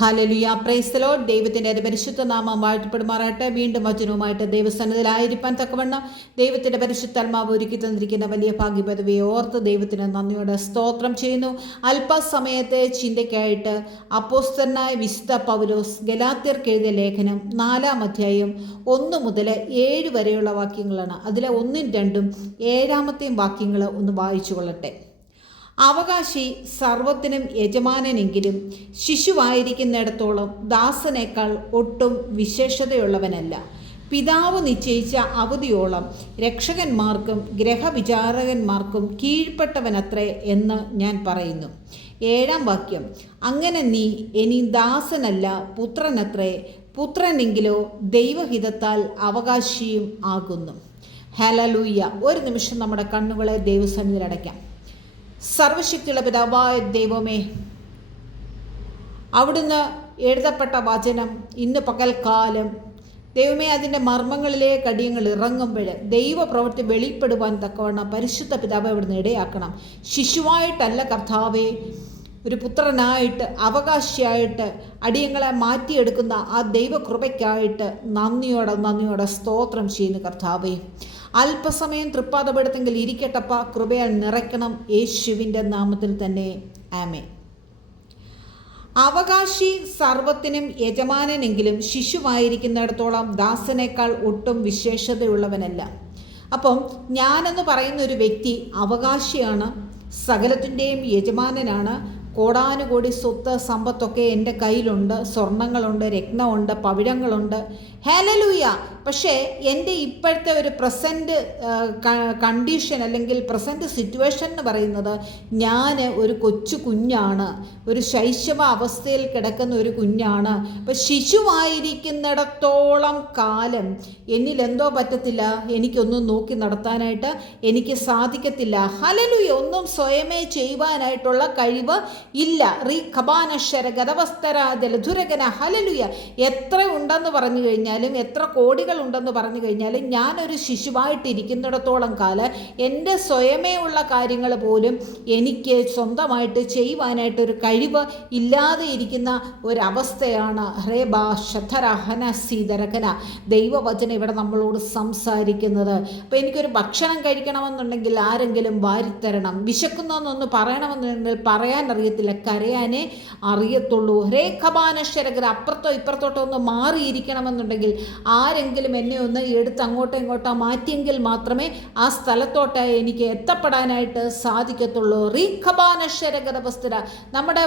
Hallelujah, praise the Lord. ദൈവത്തിൻ്റെ പരിശുദ്ധ നാമം വാഴ്ത്തപ്പെടുമാറാട്ടെ. വീണ്ടും വചനവുമായിട്ട് ദൈവസന്നിധിയിലായിരിക്കാൻ തക്കവണ്ണം ദൈവത്തിൻ്റെ പരിശുദ്ധാത്മാവ് ഒരുക്കി തന്നിരിക്കുന്ന വലിയ ഭാഗ്യപദവിയെ ഓർത്ത് ദൈവത്തിന് നന്ദിയോടെ സ്തോത്രം ചെയ്യുന്നു. അല്പസമയത്തെ ചിന്തയ്ക്കായിട്ട് അപ്പോസ്തലനായ വിശുദ്ധ പൗലോസ് ഗലാത്യർക്ക് എഴുതിയ ലേഖനം 4-ാം അധ്യായം 1 മുതൽ 7 വരെയുള്ള വാക്യങ്ങളാണ്. അതിലെ 1ഉം 2ഉം 7-ാമത്തെയും വാക്യങ്ങൾ ഒന്ന് വായിച്ചു കൊള്ളട്ടെ. അവകാശി സർവത്തിനും യജമാനനെങ്കിലും ശിശുവായിരിക്കുന്നിടത്തോളം ദാസനേക്കാൾ ഒട്ടും വിശേഷതയുള്ളവനല്ല. പിതാവ് നിശ്ചയിച്ച അവധിയോളം രക്ഷകന്മാർക്കും ഗ്രഹവിചാരകന്മാർക്കും കീഴ്പ്പെട്ടവനത്രേ എന്ന് ഞാൻ പറയുന്നു. 7-ാം വാക്യം, അങ്ങനെ നീ ഇനി ദാസനല്ല പുത്രനത്രേ, പുത്രനെങ്കിലോ ദൈവഹിതത്താൽ അവകാശിയും ആകുന്നു. ഹല്ലേലൂയ. ഒരു നിമിഷം നമ്മുടെ കണ്ണുകളെ ദൈവസന്നിധിയിൽ അടയ്ക്കാം. സർവശക്തിയുള്ള പിതാവായ ദൈവമേ, അവിടുന്ന് എഴുതപ്പെട്ട വചനം ഇന്ന് പകൽക്കാലം ദൈവമേ അതിൻ്റെ മർമ്മങ്ങളിലേക്ക് അടിയങ്ങൾ ഇറങ്ങുമ്പോൾ ദൈവപ്രവൃത്തി വെളിപ്പെടുവാൻ തക്കവണ്ണം പരിശുദ്ധ പിതാവ് അവിടുന്ന് ഇടയാക്കണം. ശിശുവായിട്ടല്ല കർത്താവേ, ഒരു പുത്രനായിട്ട് അവകാശിയായിട്ട് അടിയങ്ങളെ മാറ്റിയെടുക്കുന്ന ആ ദൈവകൃപയ്ക്കായിട്ട് നന്ദിയോടെ സ്തോത്രം ചെയ്യുന്നു കർത്താവേ. അല്പസമയം തൃപ്പാദപെടുത്തെങ്കിൽ ഇരിക്കട്ടപ്പ, കൃപയാൽ നിറയ്ക്കണം, യേശുവിൻ്റെ നാമത്തിൽ തന്നെ, ആമേൻ. അവകാശി സർവത്തിനും യജമാനനെങ്കിലും ശിശുവായിരിക്കുന്നിടത്തോളം ദാസനേക്കാൾ ഒട്ടും വിശേഷതയുള്ളവനല്ല. അപ്പം ഞാനെന്ന് പറയുന്ന ഒരു വ്യക്തി അവകാശിയാണ്, സകലത്തിൻ്റെയും യജമാനനാണ്. കോടാനുകോടി സ്വത്ത് സമ്പത്തൊക്കെ എൻ്റെ കയ്യിലുണ്ട്, സ്വർണങ്ങളുണ്ട്, രത്നമുണ്ട്, പവിഴങ്ങളുണ്ട്. ഹല്ലേലൂയ. പക്ഷേ എൻ്റെ ഇപ്പോഴത്തെ ഒരു പ്രസൻറ്റ് കണ്ടീഷൻ അല്ലെങ്കിൽ പ്രസൻറ്റ് സിറ്റുവേഷൻ എന്ന് പറയുന്നത് ഞാൻ ഒരു കൊച്ചു കുഞ്ഞാണ്, ഒരു ശൈശവ അവസ്ഥയിൽ കിടക്കുന്ന ഒരു കുഞ്ഞാണ്. അപ്പം ശിശുവായിരിക്കുന്നിടത്തോളം കാലം എന്നിലെന്തോ പറ്റത്തില്ല, എനിക്കൊന്നും നോക്കി നടത്താനായിട്ട് എനിക്ക് സാധിക്കത്തില്ല. ഹല്ലേലൂയ. ഒന്നും സ്വയമേ ചെയ്യുവാനായിട്ടുള്ള കഴിവ് ഇല്ല. റീ ഖബാനശ്വര ഗതവസ്തര ജലധുരകന. ഹല്ലേലൂയ. എത്ര ഉണ്ടെന്ന് പറഞ്ഞു കഴിഞ്ഞാലും, എത്ര കോടികൾ ഉണ്ടെന്ന് പറഞ്ഞു കഴിഞ്ഞാലും, ഞാനൊരു ശിശുവായിട്ടിരിക്കുന്നിടത്തോളം കാലം എൻ്റെ സ്വയമേ ഉള്ള കാര്യങ്ങൾ പോലും എനിക്ക് സ്വന്തമായിട്ട് ചെയ്യുവാനായിട്ടൊരു കഴിവ് ഇല്ലാതെ ഇരിക്കുന്ന ഒരവസ്ഥയാണ്. ഹ്രേബാ ശഥരഹന സീതരകന. ദൈവവചനം ഇവിടെ നമ്മളോട് സംസാരിക്കുന്നത്. അപ്പോൾ എനിക്കൊരു ഭക്ഷണം കഴിക്കണമെന്നുണ്ടെങ്കിൽ ആരെങ്കിലും വാരിത്തരണം. വിശക്കുന്നൊന്ന് പറയണമെന്നുണ്ടെങ്കിൽ പറയാൻ അറിയത്തില്ല, കരയാനേ അറിയത്തുള്ളൂ. ഹ്രേ ഖബാനശ്വരകര. അപ്പുറത്തോ ഇപ്പുറത്തോട്ടോ ഒന്ന് മാറിയിരിക്കണമെന്നുണ്ടെങ്കിൽ ആരെങ്കിലും എന്നെ ഒന്ന് എടുത്ത് അങ്ങോട്ടോ ഇങ്ങോട്ടോ മാറ്റിയെങ്കിൽ മാത്രമേ ആ സ്ഥലത്തോട്ട് എനിക്ക് എത്തപ്പെടാനായിട്ട് സാധിക്കത്തുള്ളൂ. റീ ഖബാനശ്വരകര വസ്തുര. നമ്മുടെ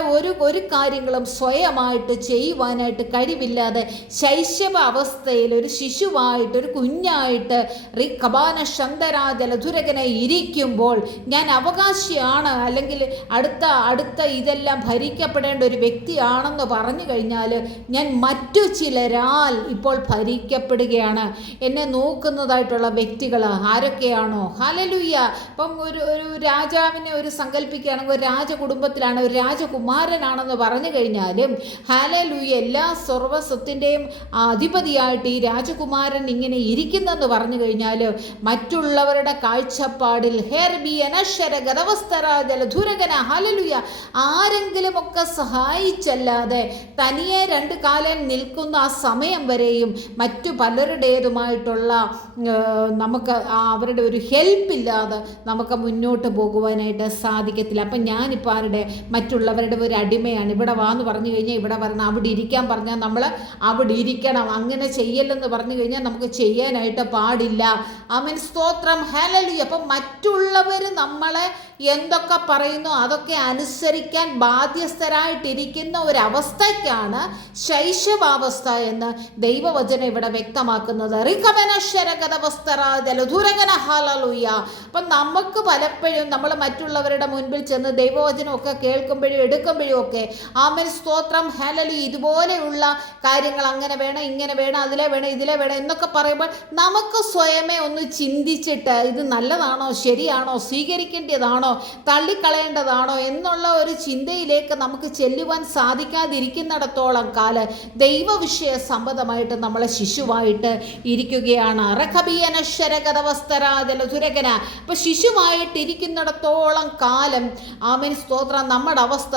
ഒരു കാര്യങ്ങളും സ്വയമായിട്ട് ചെയ്യുവാനായിട്ട് കഴിവില്ലാതെ ശൈശവ അവസ്ഥയിൽ ഒരു ശിശുവായിട്ട് ഒരു കുഞ്ഞായിട്ട് റീ ഖബാന ശന്തരാജലധുരകനെ ഇരിക്കുമ്പോൾ ഞാൻ അവകാശിയാണ്, അല്ലെങ്കിൽ അടുത്ത ഇതെല്ലാം ഭരിക്കപ്പെടേണ്ട ഒരു വ്യക്തിയാണെന്ന് പറഞ്ഞു കഴിഞ്ഞാൽ ഞാൻ മറ്റു ചിലരാൽ ഇപ്പോൾ ഭരിക്കപ്പെടുകയാണ്. എന്നെ നോക്കുന്നതായിട്ടുള്ള വ്യക്തികൾ ആരൊക്കെയാണോ? ഹല്ലേലൂയ. ഇപ്പം ഒരു രാജാവിനെ ഒരു സങ്കല്പിക്കുകയാണെങ്കിൽ ഒരു രാജകുടുംബത്തിലാണ്, ഒരു രാജകുമാരനാണെന്ന് പറഞ്ഞു കഴിഞ്ഞാലും ഹല്ലേലൂയ, എല്ലാ സർവ്വസ്വത്തിൻ്റെയും അധിപതിയായിട്ട് ഈ രാജകുമാരൻ ഇങ്ങനെ ഇരിക്കുന്നെന്ന് പറഞ്ഞു കഴിഞ്ഞാൽ മറ്റുള്ളവരുടെ കാഴ്ചപ്പാടിൽ ഹെർബി അനശ്വര ഗതവസ്തര ജലധുരകന. ഹല്ലേലൂയ. ആരെങ്കിലുമൊക്കെ സഹായിച്ചല്ലാതെ തനിയെ 2 കാലം നിൽക്കുന്ന ആ സമയം വരെയും മറ്റു പലരുടേതുമായിട്ടുള്ള നമുക്ക് അവരുടെ ഒരു ഹെൽപ്പില്ലാതെ നമുക്ക് മുന്നോട്ട് പോകുവാനായിട്ട് സാധിക്കത്തില്ല. അപ്പം ഞാനിപ്പോൾ മറ്റുള്ളവരുടെ ഒരു അടിമയാണ്. ഇവിടെ വാന്ന് പറഞ്ഞു കഴിഞ്ഞാൽ ഇവിടെ വരണം, അവിടെ ഇരിക്കാൻ പറഞ്ഞാൽ നമ്മൾ അവിടെ ഇരിക്കണം, അങ്ങനെ ചെയ്യല്ലെന്ന് പറഞ്ഞു കഴിഞ്ഞാൽ നമുക്ക് ചെയ്യാനായിട്ട് പാടില്ല. ആമേൻ, സ്തോത്രം, ഹല്ലേലൂയ. അപ്പം മറ്റുള്ളവർ നമ്മളെ എന്തൊക്കെ പറയുന്നു അതൊക്കെ അനുസരിക്കാൻ ബാധ്യസ്ഥരായിട്ടിരിക്കുന്ന ഒരവസ്ഥയ്ക്കാണ് ശൈശവാവസ്ഥ എന്ന് ദൈവവചനം ഇവിടെ വ്യക്തമാക്കുന്നത്. അപ്പം നമുക്ക് പലപ്പോഴും നമ്മൾ മറ്റുള്ളവരുടെ മുൻപിൽ ചെന്ന് ദൈവവചനമൊക്കെ കേൾക്കുമ്പോഴും എടുക്കുമ്പോഴും ഒക്കെ ആമേൻ, സ്തോത്രം, ഹല്ലേലൂയ, ഇതുപോലെയുള്ള കാര്യങ്ങൾ അങ്ങനെ വേണം, ഇങ്ങനെ വേണം, അതിലെ വേണം, ഇതിലെ വേണം എന്നൊക്കെ പറയുമ്പോൾ നമുക്ക് സ്വയമേ ഒന്ന് ചിന്തിച്ചിട്ട് ഇത് നല്ലതാണോ, ശരിയാണോ, സ്വീകരിക്കേണ്ടതാണോ തള്ളിക്കളയേണ്ടതാണോ എന്നുള്ള ഒരു ചിന്തയിലേക്ക് നമുക്ക് ചെല്ലുവാൻ സാധിക്കാതിരിക്കുന്നിടത്തോളം കാലം ദൈവവിഷയ സംബന്ധമായിട്ട് നമ്മളെ ശിശുവായിട്ട് ഇരിക്കുകയാണ്. അപ്പൊ ശിശുവായിട്ടിരിക്കുന്നിടത്തോളം കാലം ആമേൻ സ്തോത്രം നമ്മുടെ അവസ്ഥ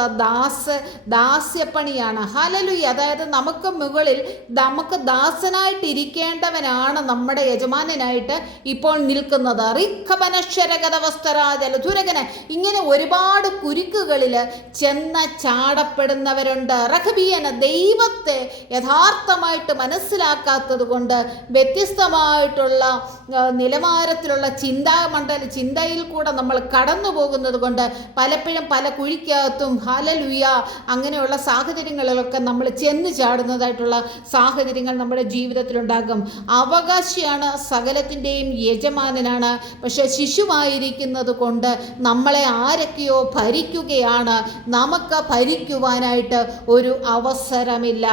ദാസ്യപ്പണിയാണ്. ഹല്ലേലൂയ. അതായത് നമുക്ക് മുകളിൽ നമുക്ക് ദാസനായിട്ടിരിക്കേണ്ടവനാണ് നമ്മുടെ യജമാനനായിട്ട് ഇപ്പോൾ നിൽക്കുന്നത്. ഇങ്ങനെ ഒരുപാട് കുരുക്കുകളിൽ ചെന്ന ചാടപ്പെടുന്നവരുണ്ട്. ദൈവത്തെ യഥാർത്ഥമായിട്ട് മനസ്സിലാക്കാത്തത് കൊണ്ട് വ്യത്യസ്തമായിട്ടുള്ള നിലവാരത്തിലുള്ള ചിന്തയിൽ കൂടെ നമ്മൾ കടന്നു പോകുന്നത് കൊണ്ട് പലപ്പോഴും പല കുഴിക്കകത്തും ഹല്ലേലൂയ അങ്ങനെയുള്ള സാഹചര്യങ്ങളിലൊക്കെ നമ്മൾ ചെന്ന് ചാടുന്നതായിട്ടുള്ള സാഹചര്യങ്ങൾ നമ്മുടെ ജീവിതത്തിലുണ്ടാകും. അവകാശിയാണ്, സകലത്തിൻ്റെയും യജമാനനാണ്. പക്ഷെ ശിശുവായിരിക്കുന്നത് കൊണ്ട് നമ്മളെ ആരൊക്കെയോ ഭരിക്കുകയാണ്. നമുക്ക് ഭരിക്കുവാനായിട്ട് ഒരു അവസരമില്ല.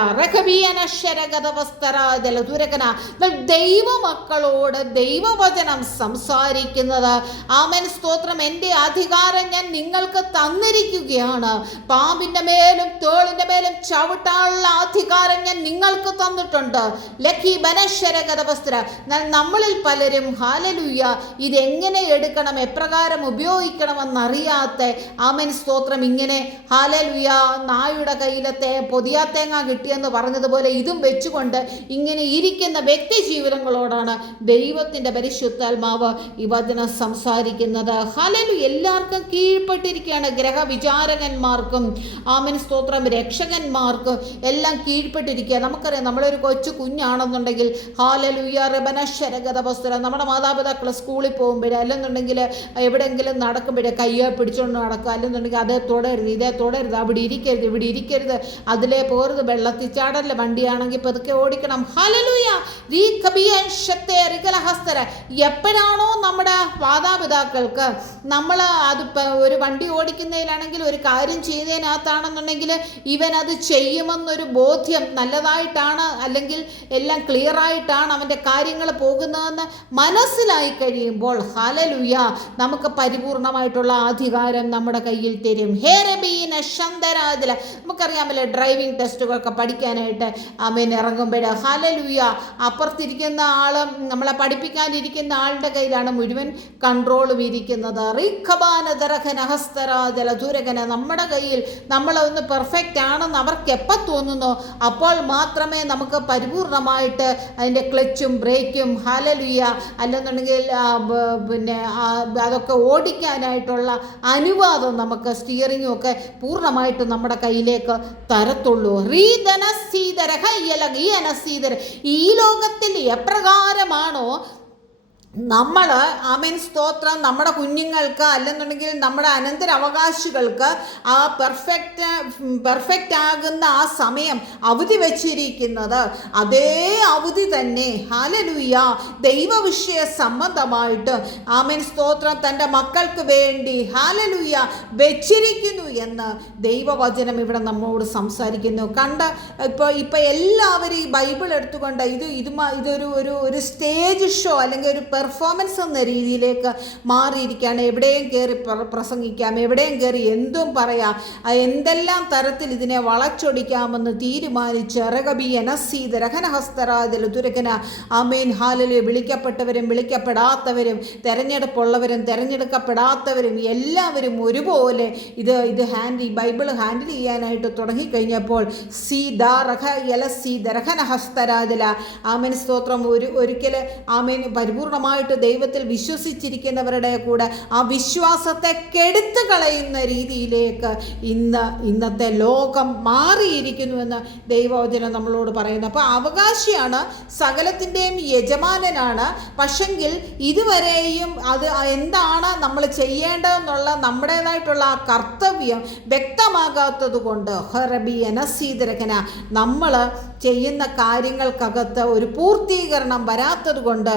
ദൈവമക്കളോട് ദൈവവചനം സംസാരിക്കുന്നത് ആമേൻ സ്തോത്രം, എൻ്റെ അധികാരം ഞാൻ നിങ്ങൾക്ക് തന്നിരിക്കുകയാണ്. പാമ്പിൻ്റെ മേലും തേളിൻ്റെ മേലും ചവിട്ടാനുള്ള അധികാരം ഞാൻ നിങ്ങൾക്ക് തന്നിട്ടുണ്ട്. ലഖി ബനശ്വരഗതവസ്ത്ര. നമ്മളിൽ പലരും ഹല്ലേലൂയ ഇതെങ്ങനെ എടുക്കണം, എപ്രകാരം ഉപയോഗിക്കണമെന്നറിയാത്ത ആമേൻ സ്തോത്രം ഇങ്ങനെ ഹല്ലേലൂയ നായുടെ കയ്യിലത്തെ പൊതിയാത്തേങ്ങ കിട്ടിയെന്ന് പറഞ്ഞതുപോലെ ഇതും വെച്ചുകൊണ്ട് ഇങ്ങനെ ഇരിക്കുന്ന വ്യക്തി ജീവിതങ്ങളോടാണ് ദൈവത്തിൻ്റെ പരിശുദ്ധാത്മാവ് ഈ വചനം സംസാരിക്കുന്നത്. ഹല്ലേലൂയ. എല്ലാവർക്കും കീഴ്പ്പെട്ടിരിക്കുകയാണ്. ഗ്രഹവിചാരകന്മാർക്കും ആമേൻ സ്തോത്രം രക്ഷകന്മാർക്കും എല്ലാം കീഴ്പ്പെട്ടിരിക്കുക. നമുക്കറിയാം, നമ്മളൊരു കൊച്ചു കുഞ്ഞാണെന്നുണ്ടെങ്കിൽ ഹല്ലേലൂയ റബനശ്വരഗതവസ്തുര നമ്മുടെ മാതാപിതാക്കൾ സ്കൂളിൽ പോകുമ്പോഴേ അല്ലെന്നുണ്ടെങ്കിൽ എവിടെയെങ്കിലും നടക്കുമ്പോഴേ കയ്യെ പിടിച്ചുകൊണ്ട് നടക്കുക, അല്ലെന്നുണ്ടെങ്കിൽ അതേ തുടരുത് ഇതേ തുടരുത്, അവിടെ ഇരിക്കരുത് ഇവിടെ ഇരിക്കരുത്, അതിലേ പോരുത്, വെള്ളത്തിൽ ചാടല്ല, വണ്ടിയാണെങ്കിൽ പതുക്കെ ഓടിക്കണം. ഹല്ലേലൂയ. എപ്പോഴാണോ നമ്മുടെ മാതാപിതാക്കൾക്ക് നമ്മൾ അത് ഒരു വണ്ടി ഓടിക്കുന്നതിലാണെങ്കിൽ ഒരു കാര്യം ചെയ്യുന്നതിനകത്താണെന്നുണ്ടെങ്കിൽ ഇവൻ അത് ചെയ്യുമെന്നൊരു ബോധ്യം നല്ലതായിട്ടാണ് അല്ലെങ്കിൽ എല്ലാം ക്ലിയറായിട്ടാണ് അവൻ്റെ കാര്യങ്ങൾ പോകുന്നതെന്ന് മനസ്സിലായി കഴിയുമ്പോൾ ഹല്ലേലൂയ നമുക്ക് പരിപൂർണമായിട്ടുള്ള അധികാരം നമ്മുടെ കയ്യിൽ തരും. നമുക്കറിയാമല്ലോ ഡ്രൈവിംഗ് ടെസ്റ്റുകളൊക്കെ പഠിക്കാനായിട്ട് ആമേൻ ഇറങ്ങുമ്പോൾ ഹല്ലേലൂയ അപ്പുറത്തിരിക്കുന്ന ആളും നമ്മളെ പഠിപ്പിക്കാനിരിക്കുന്ന ആളുടെ കയ്യിലാണ് മുഴുവൻ കൺട്രോളും ഇരിക്കുന്നത്. നമ്മുടെ കയ്യിൽ നമ്മളൊന്ന് പെർഫെക്റ്റ് ആണെന്ന് അവർക്ക് എപ്പോൾ തോന്നുന്നോ അപ്പോൾ മാത്രമേ നമുക്ക് പരിപൂർണമായിട്ട് അതിൻ്റെ ക്ലച്ചും ബ്രേക്കും ഹല്ലേലൂയ അല്ലെന്നുണ്ടെങ്കിൽ പിന്നെ അതൊക്കെ ഓടിക്കാനായിട്ടുള്ള അനുവാദം നമുക്ക് സ്റ്റിയറിങ്ങും ഒക്കെ പൂർണ്ണമായിട്ട് നമ്മുടെ കയ്യിലേക്ക് തരത്തുള്ളൂ. ഈ ലോകത്തിൽ എപ്രകാരമാണോ നമ്മൾ ആമേൻ സ്തോത്രം നമ്മുടെ കുഞ്ഞുങ്ങൾക്ക് അല്ലെന്നുണ്ടെങ്കിൽ നമ്മുടെ അനന്തരാവകാശികൾക്ക് ആ പെർഫെക്റ്റ് ആകുന്ന ആ സമയം അവധി വച്ചിരിക്കുന്നത്, അതേ അവധി തന്നെ ഹല്ലേലൂയ ദൈവവിഷയ സംബന്ധമായിട്ട് ആമേൻ സ്തോത്രം തൻ്റെ മക്കൾക്ക് വേണ്ടി ഹല്ലേലൂയ വെച്ചിരിക്കുന്നു എന്ന് ദൈവവചനം ഇവിടെ നമ്മോട് സംസാരിക്കുന്നു. ഇപ്പോൾ എല്ലാവരും ഈ ബൈബിൾ എടുത്തുകൊണ്ട് ഇതൊരു സ്റ്റേജ് ഷോ അല്ലെങ്കിൽ ഒരു പെർഫോമൻസ് എന്ന രീതിയിലേക്ക് മാറിയിരിക്കുകയാണ്. എവിടെയും കയറി പ്രസംഗിക്കാം, എവിടെയും കയറി എന്തും പറയാം, എന്തെല്ലാം തരത്തിൽ ഇതിനെ വളച്ചൊടിക്കാമെന്ന് തീരുമാനിച്ച് ആമേൻ ഹല്ലേലൂയ വിളിക്കപ്പെട്ടവരും വിളിക്കപ്പെടാത്തവരും തെരഞ്ഞെടുപ്പുള്ളവരും തെരഞ്ഞെടുക്കപ്പെടാത്തവരും എല്ലാവരും ഒരുപോലെ ഇത് ഈ ബൈബിൾ ഹാൻഡിൽ ചെയ്യാനായിട്ട് തുടങ്ങിക്കഴിഞ്ഞപ്പോൾ ആമേൻ സ്തോത്രം ഒരിക്കൽ ആമേൻ പരിപൂർണമായിട്ട് ദൈവത്തിൽ വിശ്വസിച്ചിരിക്കുന്നവരുടെ കൂടെ ആ വിശ്വാസത്തെ കെടുത്തു കളയുന്ന രീതിയിലേക്ക് ഇന്നത്തെ ലോകം മാറിയിരിക്കുന്നുവെന്ന് ദൈവവചനം നമ്മളോട് പറയുന്നു. അപ്പോൾ അവകാശിയാണ്, സകലത്തിൻ്റെയും യജമാനനാണ്. പക്ഷെങ്കിൽ ഇതുവരെയും അത് എന്താണ് നമ്മൾ ചെയ്യേണ്ടതെന്നുള്ള നമ്മുടേതായിട്ടുള്ള ആ കർത്തവ്യം വ്യക്തമാകാത്തത് കൊണ്ട് നമ്മൾ ചെയ്യുന്ന കാര്യങ്ങൾക്കകത്ത് ഒരു പൂർത്തീകരണം വരാത്തത് കൊണ്ട്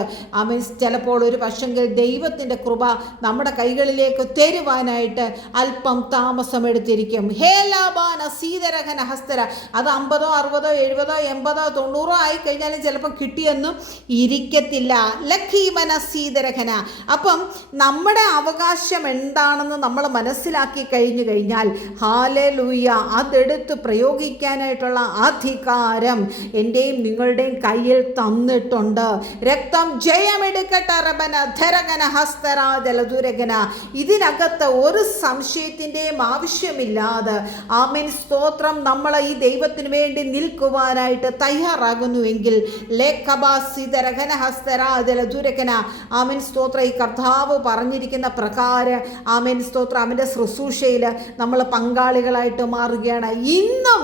ചിലപ്പോൾ ഒരു പക്ഷെങ്കിൽ ദൈവത്തിൻ്റെ കൃപ നമ്മുടെ കൈകളിലേക്ക് തരുവാനായിട്ട് അല്പം താമസമെടുത്തിരിക്കും. ഹേലാബാന സീതരഹന ഹസ്തര, അത് 50, 60, 70, 80, 90 ആയി കഴിഞ്ഞാലും ചിലപ്പോൾ കിട്ടിയെന്നും ഇരിക്കത്തില്ല. ലഖീമന സീതരഹന. അപ്പം നമ്മുടെ അവകാശം എന്താണെന്ന് നമ്മൾ മനസ്സിലാക്കി കഴിഞ്ഞു കഴിഞ്ഞാൽ ഹല്ലേലൂയ, അതെടുത്ത് പ്രയോഗിക്കാനായിട്ടുള്ള അധികാരം എൻ്റെയും നിങ്ങളുടെയും കയ്യിൽ തന്നിട്ടുണ്ട്. രക്തം ജയമെടുക്കട്ടെ റബന ധരകന ഹസ്തരാജലദുരകന. ഇതിനകത്ത് ഒരു സംശയത്തിൻ്റെയും ആവശ്യമില്ലാതെ ആമേൻ സ്തോത്രം, നമ്മൾ ഈ ദൈവത്തിന് വേണ്ടി നിൽക്കുവാനായിട്ട് തയ്യാറാകുന്നുവെങ്കിൽ ലേഖബാസിതരകന ഹസ്തരാജലദുരകന ആമേൻ സ്തോത്രം, ഈ കർത്താവ് പറഞ്ഞിരിക്കുന്ന പ്രകാരം ആമേൻ സ്തോത്രം അവൻ്റെ ശുശ്രൂഷയിൽ നമ്മൾ പങ്കാളികളായിട്ട് മാറുകയാണ്. ഇന്നും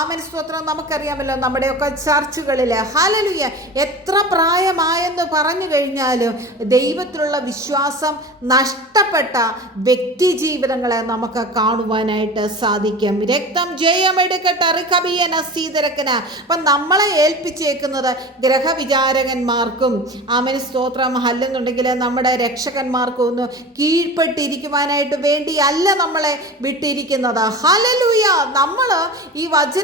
ആമേൻ സ്തോത്രം, നമുക്കറിയാമല്ലോ നമ്മുടെയൊക്കെ ചർച്ചുകളിൽ ഹല്ലേലൂയ എത്ര പ്രായമായെന്ന് പറഞ്ഞു കഴിഞ്ഞാലും ദൈവത്തിലുള്ള വിശ്വാസം നഷ്ടപ്പെട്ട വ്യക്തി ജീവിതങ്ങളെ നമുക്ക് കാണുവാനായിട്ട് സാധിക്കും. രക്തം ജയമെടുക്കട്ടെ റികബിയന സീതരക്കന. അപ്പം നമ്മളെ ഏൽപ്പിച്ചേക്കുന്നത് ഗ്രഹവിചാരകന്മാർക്കും ആമേൻ സ്തോത്രം അല്ലെന്നുണ്ടെങ്കിൽ നമ്മുടെ രക്ഷകന്മാർക്കും ഒന്ന് കീഴ്പ്പെട്ടിരിക്കുവാനായിട്ട് വേണ്ടി അല്ല നമ്മളെ വിട്ടിരിക്കുന്നത്. ഹല്ലേലൂയ, നമ്മൾ ഈ വചനം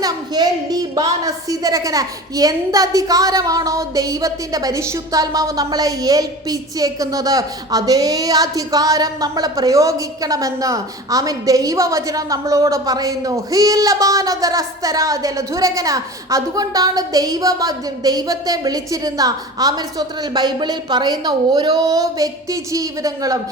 എന്തധികാരമാണോ ദൈവത്തിൻ്റെ പരിശുദ്ധാത്മാവ് നമ്മളെ ഏൽപ്പിച്ചേക്കുന്നത് അതേ അധികാരം നമ്മൾ പ്രയോഗിക്കണമെന്ന് ആമേൻ ദൈവവചനം നമ്മളോട് പറയുന്നു. അതുകൊണ്ടാണ് ദൈവത്തെ വിളിച്ചിരുന്ന ആമേൻ സ്തോത്രത്തിൽ ബൈബിളിൽ പറയുന്ന ഓരോ വ്യക്തി ജീവിതങ്ങളും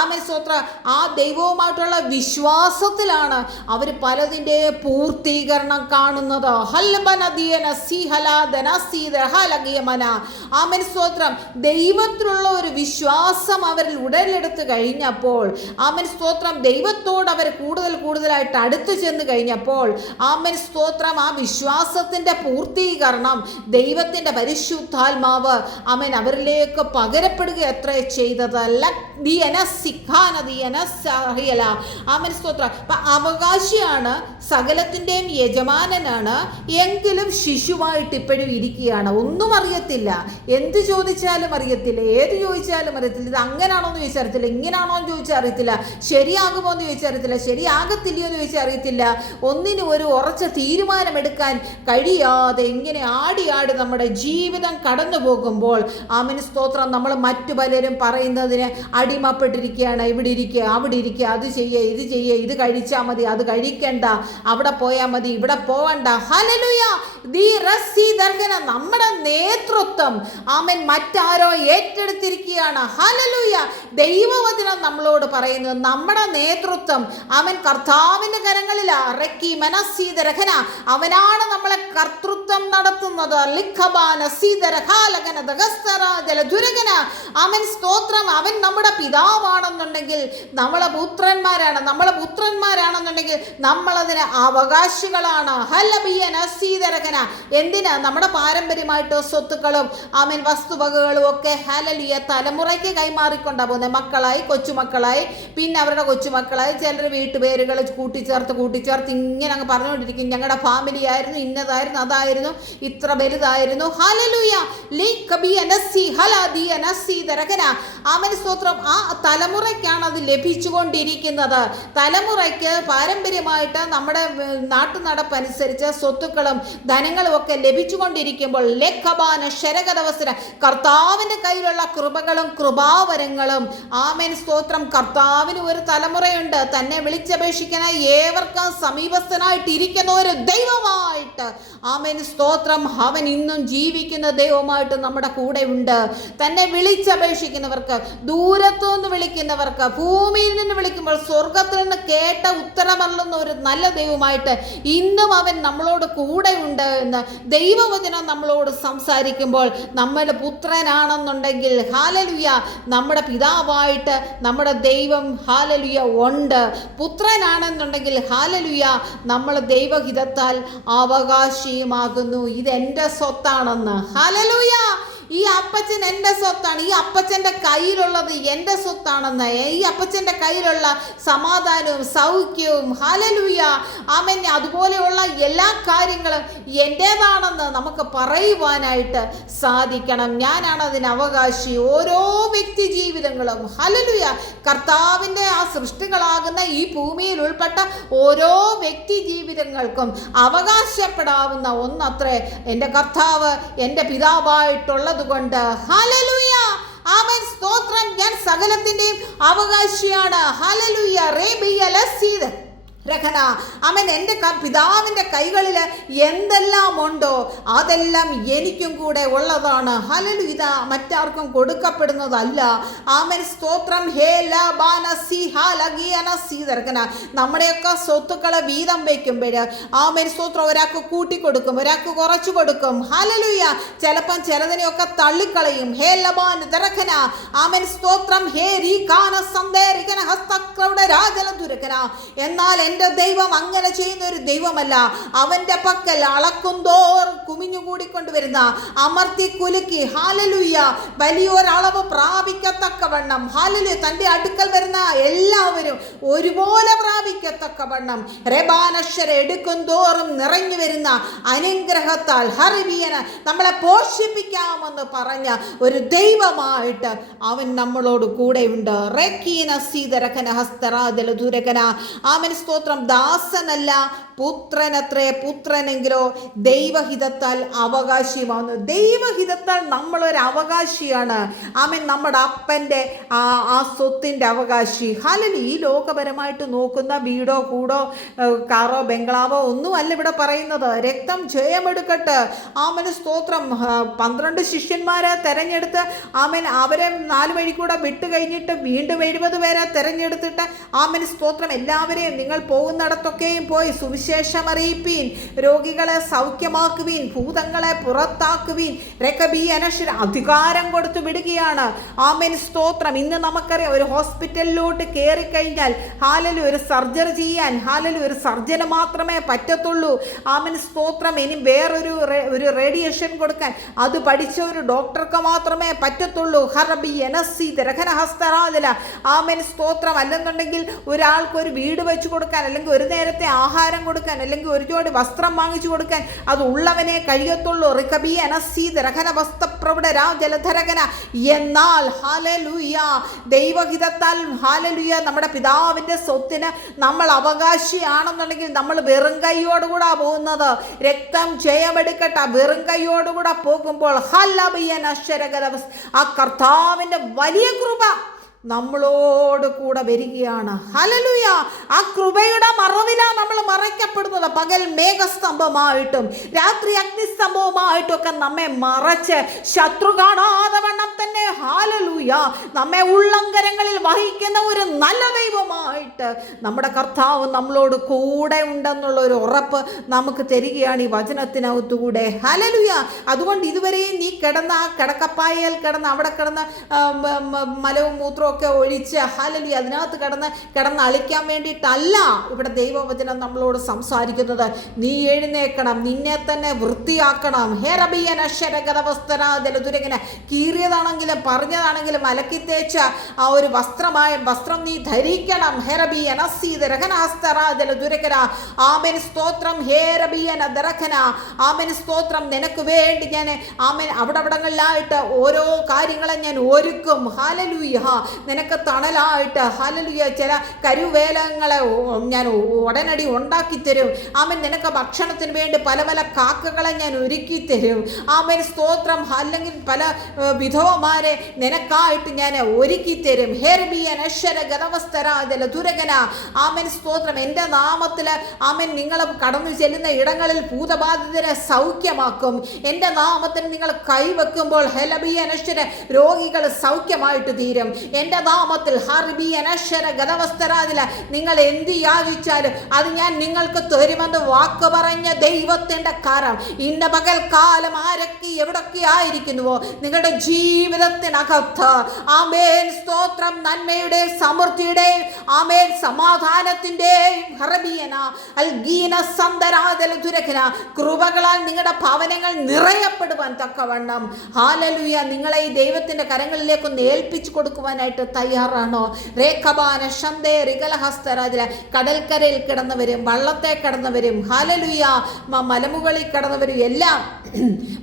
ആമേൻ സ്തോത്ര ആ ദൈവവുമായിട്ടുള്ള വിശ്വാസത്തിലാണ് അവർ പലതിൻ്റെ പൂർത്തീകരണം കാണുന്നത്. ആമേൻ സ്തോത്രം, ദൈവത്തിലുള്ള ഒരു വിശ്വാസം അവരിൽ ഉടലെടുത്ത് കഴിഞ്ഞപ്പോൾ ആമേൻ സ്തോത്രം, ദൈവത്തോട് അവർ കൂടുതലായിട്ട് അടുത്തു ചെന്ന് കഴിഞ്ഞപ്പോൾ ആമേൻ സ്തോത്രം, ആ വിശ്വാസത്തിൻ്റെ പൂർത്തീകരണം ദൈവത്തിൻ്റെ പരിശുദ്ധാത്മാവ് ആമേൻ അവരിലേക്ക് പകരപ്പെടുക എത്ര ചെയ്തത്. ആമേൻ സ്തോത്രം. അവകാശിയാണ്, സകലത്തിൻ്റെയും യജമാനനാണ്, എങ്കിലും ശിശുവായിട്ട് ഇപ്പോഴും ഇരിക്കുകയാണ്. ഒന്നും അറിയത്തില്ല, എന്ത് ചോദിച്ചാലും അറിയത്തില്ല, ഏത് ചോദിച്ചാലും അറിയത്തില്ല. ഇത് അങ്ങനാണോ എന്ന് ചോദിച്ചാൽ അറിയത്തില്ല, ഇങ്ങനാണോ എന്ന് ചോദിച്ചാൽ അറിയത്തില്ല, ശരിയാകുമോ എന്ന് ചോദിച്ചാൽ അറിയത്തില്ല, ശരിയാകത്തില്ലയോ എന്ന് ചോദിച്ചാൽ അറിയത്തില്ല. ഒന്നിനും ഒരു ഉറച്ച തീരുമാനമെടുക്കാൻ കഴിയാതെ ഇങ്ങനെ ആടി നമ്മുടെ ജീവിതം കടന്നു പോകുമ്പോൾ ആമേൻ സ്തോത്രം, നമ്മൾ മറ്റു പലരും പറയുന്നതിന് അടിമപ്പെട്ടിരിക്കുകയാണ്. ഇവിടെ ഇരിക്കുക, അവിടെ ഇരിക്കുക, അത് ചെയ്യുക, ഇത് ചെയ്യുക, ഇത് കഴിച്ചാൽ മതി, അത് കഴിക്കണ്ട, അവിടെ പോയാൽ മതി, ഇവിടെ പോവണ്ട. ഹല്ലേലൂയ, നമ്മുടെ നേതൃത്വം ആമേൻ മറ്റാരോ ഏറ്റെടുത്തിരിക്കുകയാണ്. ഹല്ലേലൂയ, ദൈവവചനം നമ്മളോട് പറയുന്നു നമ്മുടെ നേതൃത്വം ആമേൻ കർത്താവിൻ്റെ കരങ്ങളിലാ. അവനാണ് നമ്മളെ കർത്തൃത്വം നടത്തുന്നത്. ആമേൻ സ്തോത്രം, അവൻ നമ്മുടെ പിതാവാണെന്നുണ്ടെങ്കിൽ നമ്മളെ പുത്രന്മാരാണെന്നുണ്ടെങ്കിൽ നമ്മളതിന് അവകാശികളാണ്. എന്തിനാ? നമ്മുടെ പാരമ്പര്യമായിട്ട് സ്വത്തുക്കളും ആമേൻ വസ്തുവകകളും ഒക്കെ ഹല്ലേലൂയ തലമുറയ്ക്ക് കൈമാറിക്കൊണ്ടാ പോകുന്നത്. മക്കളായി, കൊച്ചുമക്കളായി, പിന്നെ അവരുടെ കൊച്ചുമക്കളായി, ചിലർ വീട്ടുപേരുകൾ കൂട്ടിച്ചേർത്ത് ഇങ്ങനെ അങ്ങ് പറഞ്ഞുകൊണ്ടിരിക്കും. ഞങ്ങളുടെ ഫാമിലി ആയിരുന്നു, ഇന്നതായിരുന്നു, അതായിരുന്നു, ഇത്ര വലുതായിരുന്നു. ഹല്ലേലൂയ, ആമേൻ സ്തോത്രം. ആ തലമുറയ്ക്കാണ് അത് ലഭിച്ചുകൊണ്ടിരിക്കുന്നത്. തലമുറയ്ക്ക് പാരമ്പര്യമായിട്ട് നമ്മുടെ നാട്ടുനടപ്പനുസരിച്ച് സ്വത്തുക്കളും ധനങ്ങളും ഒക്കെ ലഭിച്ചുകൊണ്ടിരിക്കുമ്പോൾ കർത്താവിൻ്റെ കയ്യിലുള്ള കൃപകളും കൃപാവരങ്ങളും ആമേൻ സ്തോത്രം. കർത്താവിന് ഒരു തലമുറയുണ്ട്. തന്നെ വിളിച്ചപേക്ഷിക്കുന്ന ഏവർക്കും സമീപസ്ഥനായിട്ടിരിക്കുന്ന ഒരു ദൈവമായിട്ട് ആമേൻ സ്തോത്രം, അവൻ ഇന്നും ജീവിക്കുന്ന ദൈവമായിട്ട് നമ്മുടെ കൂടെ ഉണ്ട്. തന്നെ വിളിച്ചപേക്ഷിക്കുന്നവർക്ക്, ദൂരത്തു നിന്ന് വിളിക്കുന്നവർക്ക്, ഭൂമിയിൽ നിന്ന് വിളിക്കുമ്പോൾ സ്വർഗത്തിൽ നിന്ന് കേട്ട ഉത്തരമരുളുന്ന ഒരു നല്ല ദൈവമായിട്ട് ഇന്നും അവൻ നമ്മളോട് കൂടെ ഉണ്ട് എന്ന് ദൈവവചനം നമ്മളോട് സംസാരിക്കുമ്പോൾ നമ്മുടെ പുത്രനാണെന്നുണ്ടെങ്കിൽ ഹല്ലേലൂയ, നമ്മുടെ പിതാവായിട്ട് നമ്മുടെ ദൈവം ഹല്ലേലൂയ ഉണ്ട്. പുത്രനാണെന്നുണ്ടെങ്കിൽ ഹല്ലേലൂയ, നമ്മൾ ദൈവഹിതത്താൽ അവകാശിയുമാകുന്നു. ഇതെൻ്റെ സ്വത്താണെന്ന്. ഹല്ലേലൂയ, ഈ അപ്പച്ചൻ എൻ്റെ സ്വത്താണ്, ഈ അപ്പച്ചൻ്റെ കയ്യിലുള്ളത് എൻ്റെ സ്വത്താണെന്ന്, ഈ അപ്പച്ചൻ്റെ കയ്യിലുള്ള സമാധാനവും സൗഖ്യവും ഹല്ലേലൂയ ആമേൻ അതുപോലെയുള്ള എല്ലാ കാര്യങ്ങളും എൻ്റേതാണെന്ന് നമുക്ക് പറയുവാനായിട്ട് സാധിക്കണം. ഞാനാണ് അതിന് അവകാശി. ഓരോ വ്യക്തി ജീവിതങ്ങളും ഹല്ലേലൂയ കർത്താവിൻ്റെ ആ സൃഷ്ടികളാകുന്ന ഈ ഭൂമിയിൽ ഉൾപ്പെട്ട ഓരോ വ്യക്തി ജീവിതങ്ങൾക്കും അവകാശപ്പെടാവുന്ന ഒന്നത്രേ എൻ്റെ കർത്താവ് എൻ്റെ പിതാവായിട്ടുള്ളത് കൊണ്ട്. ഹല്ലേലൂയ ആമേൻ സ്തോത്രം. ഞാൻ സകലത്തിൻ്റെയും അവകാശിയാണ്. ഹല്ലേലൂയ റേബിയ ലസീദ് രഖന ആമേൻ. എൻ്റെ പിതാവിൻ്റെ കൈകളിൽ എന്തെല്ലാം ഉണ്ടോ അതെല്ലാം എനിക്കും കൂടെ ഉള്ളതാണ്. ഹല്ലേലൂയ. ഇത് മറ്റാർക്കും കൊടുക്കപ്പെടുന്നതല്ല. ആമേൻ സ്തോത്രം. ഹേ ലബാനസി ഹലഗിയനസി രഖന. നമ്മുടെയൊക്കെ സ്വത്തുക്കളെ വീതം വയ്ക്കുമ്പോൾ ആമേൻ സ്തോത്രം ഒരാൾക്ക് കൂട്ടിക്കൊടുക്കും, ഒരാൾക്ക് കുറച്ചു കൊടുക്കും. ഹല്ലേലൂയ. ചിലപ്പം ചിലതിനെയൊക്കെ തള്ളിക്കളയും. ഹേ ലബാൻ ദരഖന ആമേൻ സ്തോത്രം. ഹേ രീകാന സന്ദേരികന ഹസ്തക്രൗഡ രാജല ദുരഖന. എന്നാൽ എൻ്റെ ദൈവം അങ്ങനെ ചെയ്യുന്ന ഒരു ദൈവമല്ല. അവൻ്റെ പക്കൽ അളക്കുന്തോർ കുമിഞ്ഞുകൂടിക്കൊണ്ടുവരുന്ന അമർത്തി കുലുക്കി ഹല്ലേലൂയ വലിയൊരളവ് പ്രാപിക്കത്തക്കവണ്ണം ഹല്ലേലൂയ തൻ്റെ അടുക്കൽ വരുന്ന എല്ലാവരും ഒരുപോലെ പ്രാപിക്കത്തക്കവണ്ണം റെബാനശ്വര എടുക്കുന്തോറും നിറഞ്ഞു വരുന്ന അനുഗ്രഹത്താൽ ഹറിബിയന നമ്മളെ പോഷിപ്പിക്കാമെന്ന് പറഞ്ഞ ഒരു ദൈവമായിട്ട് അവൻ നമ്മളോട് കൂടെയുണ്ട്. റെക്കീന സീതരഖന ഹസ്തറാദല ദുരകന ആമൻ സ്തോത്രം. ദാസനല്ല പുത്രനത്രേ, പുത്രനെങ്കിലോ ദൈവഹിതത്താൽ അവകാശിയുമാവുന്നു. ദൈവഹിതത്താൽ നമ്മളൊരു അവകാശിയാണ്. ആമേൻ നമ്മുടെ അപ്പൻ്റെ ആ സ്വത്തിൻ്റെ അവകാശി. ഹല്ലേലൂയ. ഈ ലോകപരമായിട്ട് നോക്കുന്ന വീടോ കൂടോ കാറോ ബംഗ്ലാവോ ഒന്നുമല്ല ഇവിടെ പറയുന്നത്. രക്തം ജയമെടുക്കട്ടെ. ആമേൻ സ്തോത്രം. 12 ശിഷ്യന്മാരെ തെരഞ്ഞെടുത്ത് ആമേൻ അവരെ 4 വഴി കൂടെ വിട്ട് കഴിഞ്ഞിട്ട് വീണ്ടും 70 പേരെ തെരഞ്ഞെടുത്തിട്ട് ആമേൻ സ്തോത്രം എല്ലാവരെയും നിങ്ങൾ പോകുന്നിടത്തൊക്കെയും പോയി സുവിശേഷം അറിയിപ്പീൻ, രോഗികളെ സൗഖ്യമാക്കുവീൻ, ഭൂതങ്ങളെ പുറത്താക്കുവീൻ, രകബി അനശ്വര അധികാരം കൊടുത്തു വിടുകയാണ്. ആമേൻ സ്തോത്രം. ഇന്ന് നമുക്കറിയാം ഒരു ഹോസ്പിറ്റലിലോട്ട് കയറിക്കഴിഞ്ഞാൽ ഹല്ലേലൂയ ഒരു സർജറി ചെയ്യാൻ ഹല്ലേലൂയ ഒരു സർജന് മാത്രമേ പറ്റത്തുള്ളൂ. ആമേൻ സ്തോത്രം. ഇനി വേറൊരു റേഡിയേഷൻ കൊടുക്കാൻ അത് പഠിച്ച ഒരു ഡോക്ടർക്ക് മാത്രമേ പറ്റത്തുള്ളൂ. ഹറബി എനസി ദരഖനഹസ്തരാജല ആമേൻ സ്തോത്രം. അല്ലെന്നുണ്ടെങ്കിൽ ഒരാൾക്ക് ഒരു വീട് വെച്ച് കൊടുക്കാൻ, അല്ലെങ്കിൽ ഒരു നേരത്തെ ആഹാരം കൊടുക്കാൻ, അല്ലെങ്കിൽ ഒരു ജോഡി വസ്ത്രം വാങ്ങിച്ചു കൊടുക്കാൻ അത് ഉള്ളവനെ കഴിയത്തുള്ളൂ. റിക്കബി അനസി ദരഖന വസ്ത്രപ്രൗഢ ജലധരകന. എന്നാൽ ഹല്ലേലൂയ ദൈവഹിതത്താൽ ഹല്ലേലൂയ നമ്മുടെ പിതാവിൻ്റെ സ്വത്തിന് നമ്മൾ അവകാശിയാണെന്നുണ്ടെങ്കിൽ നമ്മൾ വെറും കൈയോടുകൂടാ പോകുന്നത്. രക്തം ജയമെടുക്കട്ടെ. വെറും കൈയോടുകൂടെ പോകുമ്പോൾ ഹല്ലബിയൻ അശ്വരഗരവസ് ആ കർത്താവിൻ്റെ വലിയ കൃപ നമ്മളോട് കൂടെ വരികയാണ്. ഹല്ലേലൂയ. ആ കൃപയുടെ മറവിലാണ് നമ്മൾ മറയ്ക്കപ്പെടുന്നത്. പകൽ മേഘസ്തംഭമായിട്ടും രാത്രി അഗ്നിസ്തംഭവുമായിട്ടും ഒക്കെ നമ്മെ മറച്ച് ശത്രു കാണാതെ വണ്ണം തന്നെ ഹല്ലേലൂയ നമ്മെ ഉള്ളങ്കരങ്ങളിൽ വഹിക്കുന്ന ഒരു നല്ല ദൈവമായിട്ട് നമ്മുടെ കർത്താവ് നമ്മളോട് കൂടെ ഉണ്ടെന്നുള്ള ഒരു ഉറപ്പ് നമുക്ക് തരികയാണ് ഈ വചനത്തിനകത്തുകൂടെ. ഹല്ലേലൂയ. അതുകൊണ്ട് ഇതുവരെയും നീ കിടന്ന ആ കിടക്കപ്പായയിൽ കിടന്ന് അവിടെ കിടന്ന് മലവും മൂത്രവും ഒക്കെ ഒഴിച്ച് ഹല്ലേലൂയ അതിനകത്ത് കിടന്ന് അളിക്കാൻ വേണ്ടിയിട്ടല്ല ഇവിടെ ദൈവവചനം നമ്മളോട് സംസാരിക്കുന്നത്. നീ എഴുന്നേക്കണം, നിന്നെ തന്നെ വൃത്തിയാക്കണം. ഹേറബിയൻ അക്ഷരഗതവസ്തരാദലതുരങ്ങനെ കീറിയതാണെങ്കിലും പറഞ്ഞതാണെങ്കിലും അലക്കി തേച്ച ആ ഒരു വസ്ത്രം നീ ധരിക്കണം. ഹേറബിയൻ അസീദരഹനഹസ്തരാദലതുരകന ആമേൻ സ്തോത്രം. ഹേറബിയൻ ദരഖന ആമേൻ സ്തോത്രം. നിനക്ക് വേണ്ടി ഞാൻ ആമേൻ അവിടങ്ങളിലായിട്ട് ഓരോ കാര്യങ്ങളെ ഞാൻ ഒരുക്കും. ഹല്ലേലൂയ. നിനക്ക് തണലായിട്ട് ഹല്ലേലൂയ ചില കരുവേലങ്ങളെ ഞാൻ ഉടനടി ഉണ്ടാക്കി തരും. ആമേൻ. നിനക്ക് ഭക്ഷണത്തിന് വേണ്ടി പല പല കാക്കകളെ ഞാൻ ഒരുക്കി തരും. ആമേൻ സ്തോത്രം. അല്ലെങ്കിൽ പല വിധവമാരെ നിനക്കായിട്ട് ഞാൻ ഒരുക്കി തരും. ഹെർബിയൻ അശ്വര ഗതവസ്തരാദല ദുരകന ആമേൻ സ്തോത്രം. എൻ്റെ നാമത്തിൽ ആമേൻ നിങ്ങൾ കടന്നു ചെല്ലുന്ന ഇടങ്ങളിൽ ഭൂതബാധിതരെ സൗഖ്യമാക്കും. എൻ്റെ നാമത്തിൽ നിങ്ങൾ കൈവെക്കുമ്പോൾ ഹെലബിയൻ അശ്വര രോഗികൾ സൗഖ്യമായിട്ട് തീരും. എൻ്റെ എൻ്റെ നാമത്തിൽ ഹർബിയനശ്വര ഗതവസ്തരാതില നിങ്ങൾ എന്ത് യാചിച്ചാലും അത് ഞാൻ നിങ്ങൾക്ക് തരുമെന്ന് വാക്ക് പറഞ്ഞ ദൈവത്തിൻ്റെ കരം ഇന്ന പകൽക്കാലം ആരൊക്കെ എവിടൊക്കെ ആയിരിക്കുന്നുവോ നിങ്ങളുടെ ജീവിതത്തിനകത്ത് ആമേൻ സ്തോത്രം നന്മയുടെ സമൃദ്ധിയുടെ ആമേൻ സമാധാനത്തിൻ്റെയും ഹർബിയന അൽഗീന സന്തരാദല ദുരഖന കൃപകളാൽ നിങ്ങളുടെ ഭവനങ്ങൾ നിറയപ്പെടുവാൻ തക്കവണ്ണം ഹല്ലേലൂയ നിങ്ങളെ ഈ ദൈവത്തിൻ്റെ കരങ്ങളിലേക്കൊന്ന് ഏൽപ്പിച്ചു കൊടുക്കുവാനായിട്ട് തയ്യാറാണോ? രേഖബാന ശന്തേ റികലഹസ്തരാജില കടൽക്കരയിൽ കിടന്നവരും വള്ളത്തെ കിടന്നവരും ഹല്ലേലൂയ മലമുകളിൽ കിടന്നവരും എല്ലാം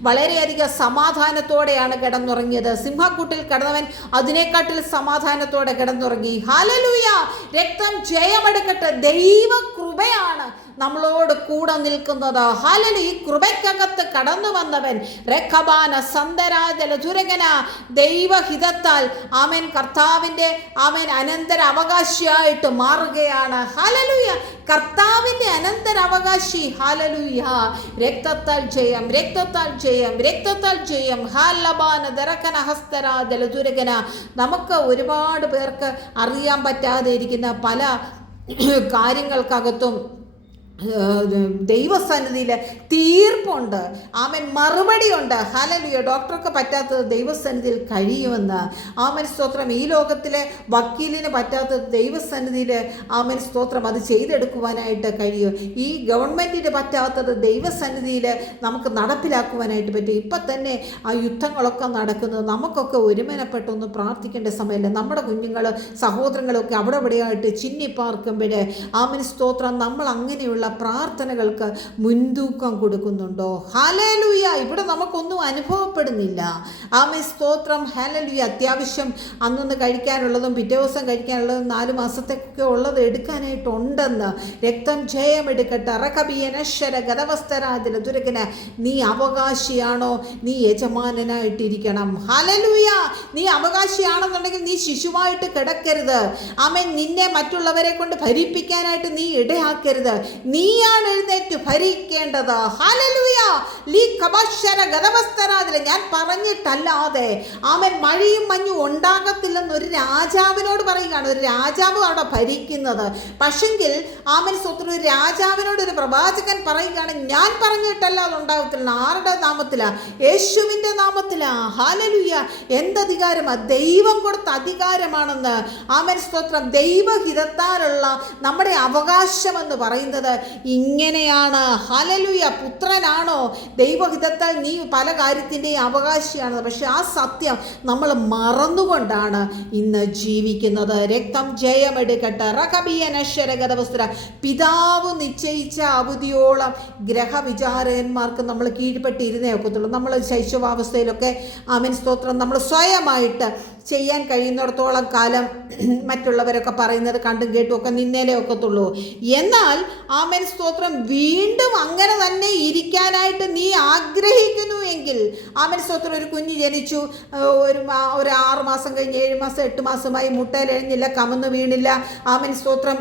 വളരെയധികം സമാധാനത്തോടെയാണ് കിടന്നുറങ്ങിയത്. സിംഹക്കൂട്ടിൽ കിടന്നവൻ അതിനെക്കാട്ടിൽ സമാധാനത്തോടെ കിടന്നുറങ്ങി. ഹല്ലേലൂയ രക്തം ജയമെടുക്കട്ടെ. ദൈവ കൃപയാണ് നമ്മളോട് കൂടെ നിൽക്കുന്നത്. ഹല്ലേലൂയ ഈ കൃപയ്ക്കകത്ത് കടന്നു വന്നവൻ രഖബാന സന്തരാജല ദുരകന ദൈവഹിതത്താൽ ആമേൻ കർത്താവിൻ്റെ ആമേൻ അനന്തര അവകാശിയായിട്ട് മാറുകയാണ്. ഹല്ലേലൂയ കർത്താവിൻ്റെ അനന്തര അവകാശി. ഹല്ലേലൂയ രക്തത്താൽ ജയം, രക്തത്താൽ ജയം, രക്തത്താൽ ജയം. ഹല്ലബാന ദരകന ഹസ്തരാജല ദുരകന നമുക്ക് ഒരുപാട് പേർക്ക് അറിയാൻ പറ്റാതെ ഇരിക്കുന്ന പല കാര്യങ്ങൾക്കകത്തും ദൈവസന്നിധിയിൽ തീർപ്പുണ്ട്. ആമൻ മറുപടിയുണ്ട്. ഹല്ലേലൂയ ഡോക്ടർക്ക് പറ്റാത്തത് ദൈവസന്നിധിയിൽ കഴിയുമെന്ന്. ആമൻ സ്തോത്രം ഈ ലോകത്തിലെ വക്കീലിന് പറ്റാത്തത് ദൈവസന്നിധിയിൽ ആമൻ സ്തോത്രം അത് ചെയ്തെടുക്കുവാനായിട്ട് കഴിയും. ഈ ഗവൺമെൻറ്റിന് പറ്റാത്തത് ദൈവസന്നിധിയിൽ നമുക്ക് നടപ്പിലാക്കുവാനായിട്ട് പറ്റും. ഇപ്പം തന്നെ ആ യുദ്ധങ്ങളൊക്കെ നടക്കുന്നത് നമുക്കൊക്കെ ഒരുമനപ്പെട്ടൊന്ന് പ്രാർത്ഥിക്കേണ്ട സമയമല്ല. നമ്മുടെ കുഞ്ഞുങ്ങൾ സഹോദരങ്ങളൊക്കെ അവിടെ ഇവിടെയായിട്ട് ചിന്നിപ്പാർക്കുമ്പോൾ ആമൻ സ്തോത്രം നമ്മൾ അങ്ങനെയുള്ള പ്രാർത്ഥനകൾക്ക് മുൻതൂക്കം കൊടുക്കുന്നുണ്ടോ? ഹല്ലേലൂയ ഇവിടെ നമുക്കൊന്നും അനുഭവപ്പെടുന്നില്ല. ആമേൻ സ്തോത്രം. ഹല്ലേലൂയ അത്യാവശ്യം അന്നൊന്ന് കഴിക്കാനുള്ളതും പിറ്റേ ദിവസം കഴിക്കാനുള്ളതും 4 മാസത്തേക്കൊക്കെ ഉള്ളത് എടുക്കാനായിട്ടുണ്ടെന്ന്. രക്തം ജയമെടുക്കട്ടെ. റഖബിയനശ്വര ഗതവസ്തരാതില ദുരകന നീ അവകാശിയാണോ? നീ യജമാനനായിട്ടിരിക്കണം. ഹല്ലേലൂയ നീ അവകാശിയാണെന്നുണ്ടെങ്കിൽ നീ ശിശുവായിട്ട് കിടക്കരുത്. ആമേൻ നിന്നെ മറ്റുള്ളവരെ കൊണ്ട് ഭരിപ്പിക്കാനായിട്ട് നീ ഇടയാക്കരുത്. നീയാണ് എഴുന്നേറ്റ് ഭരിക്കേണ്ടത്. ഹല്ലേലൂയ ലീ കബശര ഗതവസ്തരാതില ഞാൻ പറഞ്ഞിട്ടല്ലാതെ ആമൻ മഴയും മഞ്ഞും ഉണ്ടാകത്തില്ലെന്ന് ഒരു രാജാവിനോട് പറയുകയാണ്. ഒരു രാജാവ് അവിടെ ഭരിക്കുന്നത്. പക്ഷെങ്കിൽ ആമൻ സ്വന്തം ഒരു രാജാവിനോട് ഒരു പ്രവാചകൻ പറയുകയാണ് ഞാൻ പറഞ്ഞിട്ടല്ലാതെ ഉണ്ടാകത്തില്ല. ആരുടെ നാമത്തിലാ? യേശുവിൻ്റെ നാമത്തിലാ. ഹല്ലേലൂയ എന്തധികാരമാ? ദൈവം കൊടുത്ത അധികാരമാണെന്ന്. ആമൻ സ്തോത്രം. ദൈവഹിതത്താലുള്ള നമ്മുടെ അവകാശമെന്ന് പറയുന്നത് ഇങ്ങനെയാണ്. ഹല്ലേലൂയ പുത്രനാണോ? ദൈവഹിതത്താൽ നീ പല കാര്യത്തിൻ്റെയും അവകാശിയാണ്. പക്ഷെ ആ സത്യം നമ്മൾ മറന്നുകൊണ്ടാണ് ഇന്ന് ജീവിക്കുന്നത്. രക്തം ജയമെടുക്കട്ടെ. റഖബിയനശ്വരഗതവസ്തുര പിതാവ് നിശ്ചയിച്ച അവധിയോളം ഗ്രഹവിചാരകന്മാർക്ക് നമ്മൾ കീഴ്പ്പെട്ടിരുന്നേ ഒക്കത്തുള്ളൂ. നമ്മൾ ശൈശവാവസ്ഥയിലൊക്കെ ആമേൻ സ്തോത്രം നമ്മൾ സ്വയമായിട്ട് ചെയ്യാൻ കഴിയുന്നിടത്തോളം കാലം മറ്റുള്ളവരൊക്കെ പറയുന്നത് കണ്ടും കേട്ടും ഒക്കെ നിന്നേലേ ഒക്കത്തുള്ളൂ. എന്നാൽ ആമേൻ സ്തോത്രം വീണ്ടും അങ്ങനെ തന്നെ ഇരിക്കാനായിട്ട് നീ ആഗ്രഹിക്കുന്നു എങ്കിൽ ആമേൻ സ്തോത്രം ഒരു കുഞ്ഞ് ജനിച്ചു, ഒരു 6 മാസം കഴിഞ്ഞ് 7 മാസം 8 മാസമായി മുട്ടയിൽ എഴുന്നില്ല, കമന്ന് വീണില്ല. ആമേൻ സ്തോത്രം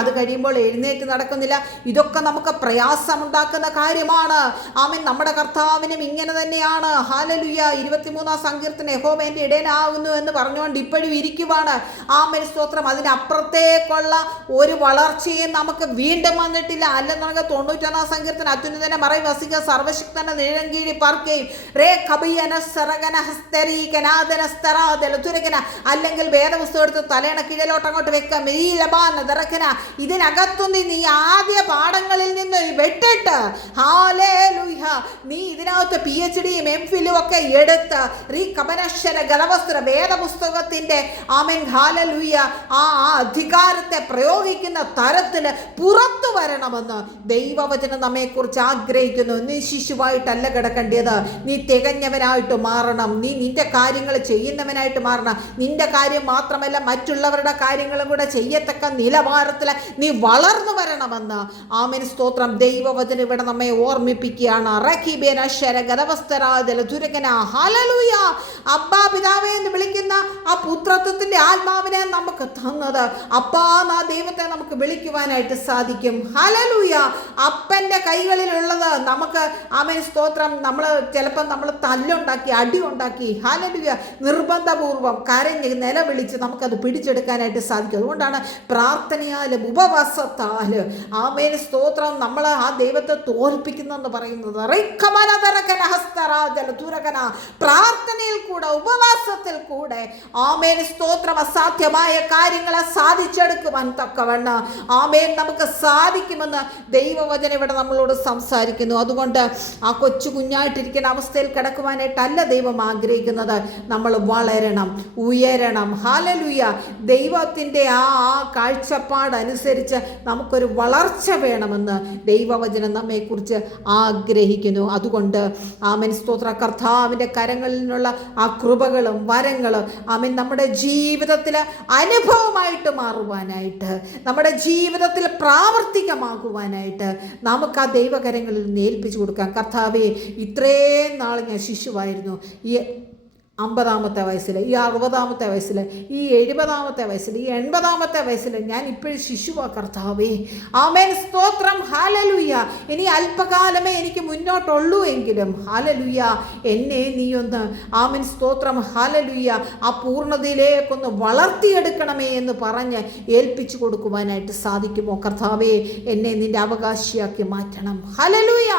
അത് കഴിയുമ്പോൾ എഴുന്നേറ്റ് നടക്കുന്നില്ല. ഇതൊക്കെ നമുക്ക് പ്രയാസമുണ്ടാക്കുന്ന കാര്യമാണ്. ആമേൻ നമ്മുടെ കർത്താവിനും ഇങ്ങനെ തന്നെയാണ്. ഹല്ലേലൂയ 23-ാം സങ്കീർത്തനം യഹോവ എൻ്റെ ഇടയനാകുന്നു എന്ന് പറഞ്ഞുകൊണ്ട് ഇപ്പോഴും ഇരിക്കുവാണ്. ആമേൻ സ്തോത്രം അതിനപ്പുറത്തേക്കുള്ള ഒരു വളർച്ചയും നമുക്ക് വീണ്ടും വന്നിട്ടില്ല. അല്ലെന്നുണ്ടെങ്കിൽ 91-ാം സങ്കീർത്തനം അത്യുന്നതനെ മറയി വസിക്കുക സർവശക്തന്റെ നിഴലിൻ കീഴിൽ പാർക്കുകയും അല്ലെങ്കിൽ വേദപുസ്തകം എടുത്ത് തലയണ കീഴിലോട്ട് അങ്ങോട്ട് വെക്കാം. ഇതിനകത്തുനിന്ന് നീ ആദ്യ പാഠങ്ങളിൽ നിന്ന് വിട്ടിട്ട് ഹല്ലേലൂയ നീ ഇതിനകത്ത് PhDയും MPhilഉം ഒക്കെ എടുത്ത് ഗലവസ്ത്ര വേദപുസ്തകത്തിൻ്റെ ആമേൻ ഹല്ലേലൂയ ആ അധികാരത്തെ പ്രയോഗിക്കുന്ന തരത്തിൽ പുറത്തു വരണമെന്ന് ദൈവവചനം നമ്മെക്കുറിച്ച് ആഗ്രഹിക്കുന്നു. നീ ശിശുവായിട്ടല്ല കിടക്കേണ്ടത്. നീ തികഞ്ഞവനായിട്ട് മാറണം. നീ നിന്റെ കാര്യങ്ങൾ ചെയ്യുന്നവനായിട്ട് മാറണം. നിന്റെ കാര്യം മാത്രമല്ല മറ്റുള്ളവരുടെ കാര്യങ്ങളും കൂടെ ചെയ്യത്തക്ക നിലവാരത്തിൽ നീ വളർന്നു വരണമെന്ന് ആമേൻ സ്തോത്രം ദൈവവചനം ഇവിടെ നമ്മെ ഓർമ്മിപ്പിക്കുകയാണ്. ഹല്ലേലൂയ അബ്ബാ പിതാവേ എന്ന് വിളിക്കുന്ന ആയിരിക്കുന്ന ആ പുത്രത്വത്തിൻ്റെ ആത്മാവിനെ നമുക്ക് തന്നത്. അപ്പാ ആ ദൈവത്തെ നമുക്ക് വിളിക്കുവാനായിട്ട് സാധിക്കും. ഹല്ലേലൂയ. അപ്പൻ്റെ കൈകളിലുള്ളത് നമുക്ക് ആമേൻ സ്തോത്രം. ചിലപ്പോൾ നമ്മൾ തല്ലുണ്ടാക്കി, അടി ഉണ്ടാക്കി, ഹല്ലേലൂയ, നിർബന്ധപൂർവം കരഞ്ഞ് നിലവിളിച്ച് നമുക്കത് പിടിച്ചെടുക്കാനായിട്ട് സാധിക്കും. അതുകൊണ്ടാണ് പ്രാർത്ഥനയാലും ഉപവാസത്താലും ആമേൻ സ്തോത്രം നമ്മൾ ആ ദൈവത്തെ തോൽപ്പിക്കുന്നെന്ന് പറയുന്നത്. പ്രാർത്ഥനയിൽ കൂടെ, ഉപവാസത്തിൽ കൂടെ ആമേൻ സ്തോത്രം അസാധ്യമായ കാര്യങ്ങളെ സാധിച്ചെടുക്കുവാൻ തക്കവണ്ണം ആമേൻ നമുക്ക് സാധിക്കുമെന്ന് ദൈവവചനം ഇവിടെ നമ്മളോട് സംസാരിക്കുന്നു. അതുകൊണ്ട് ആ കൊച്ചു കുഞ്ഞായിട്ടിരിക്കുന്ന അവസ്ഥയിൽ കിടക്കുവാനായിട്ടല്ല ദൈവം ആഗ്രഹിക്കുന്നത്. നമ്മൾ വളരണം, ഉയരണം. ഹല്ലേലൂയ. ദൈവത്തിൻ്റെ ആ കാഴ്ചപ്പാടനുസരിച്ച് നമുക്കൊരു വളർച്ച വേണമെന്ന് ദൈവവചനം നമ്മെക്കുറിച്ച് ആഗ്രഹിക്കുന്നു. അതുകൊണ്ട് ആമേൻ സ്തോത്ര കർത്താവിൻ്റെ കരങ്ങളിൽ നിന്നുള്ള ആ കൃപകളും വരങ്ങളും ആമേൻ നമ്മുടെ ജീവിതത്തിൽ അനുഭവമായിട്ട് മാറുവാനായിട്ട്, നമ്മുടെ ജീവിതത്തിൽ പ്രാവർത്തികമാകുവാനായിട്ട് നമുക്ക് ആ ദൈവകരങ്ങളിൽ നിന്ന് ഏൽപ്പിച്ചു കൊടുക്കാം. കർത്താവേ, ഇത്രയും നാൾ ഞാൻ ശിശുവായിരുന്നു. ഈ 50-ാമത്തെ വയസ്സിൽ, ഈ 60-ാമത്തെ വയസ്സിൽ, ഈ 70-ാമത്തെ വയസ്സിൽ, ഈ 80-ാമത്തെ വയസ്സിൽ ഞാൻ ഇപ്പോഴും ശിശുവാ കർത്താവേ. ആമേൻ സ്തോത്രം. ഹല്ലേലൂയ. ഇനി അല്പകാലമേ എനിക്ക് മുന്നോട്ടുള്ളൂ എങ്കിലും ഹല്ലേലൂയ എന്നെ നീയൊന്ന് ആമേൻ സ്തോത്രം ഹല്ലേലൂയ ആ പൂർണ്ണതയിലേക്കൊന്ന് വളർത്തിയെടുക്കണമേ എന്ന് പറഞ്ഞ് ഏൽപ്പിച്ചു കൊടുക്കുവാനായിട്ട് സാധിക്കുമോ? കർത്താവേ, എന്നെ നിൻ്റെ അവകാശിയാക്കി മാറ്റണം. ഹല്ലേലൂയ.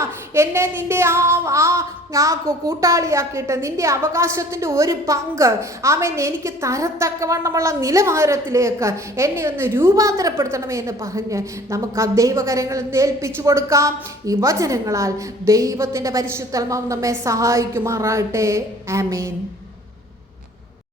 എന്നെ നിൻ്റെ ആ കൂട്ടാളിയാക്കിയിട്ട് നിൻ്റെ അവകാശത്തിൻ്റെ ഒരു പങ്ക് ആമേൻ എനിക്ക് തരത്തക്കവണ്ണമുള്ള നിലവാരത്തിലേക്ക് എന്നെ ഒന്ന് രൂപാന്തരപ്പെടുത്തണമേ എന്ന് പറഞ്ഞ് നമുക്ക് ആ ദൈവകരങ്ങളിൽ നിന്ന് ഏൽപ്പിച്ചു കൊടുക്കാം. ഈ വചനങ്ങളാൽ ദൈവത്തിൻ്റെ പരിശുദ്ധാത്മാവ് നമ്മെ സഹായിക്കുമാറാകട്ടെ. ആമേൻ.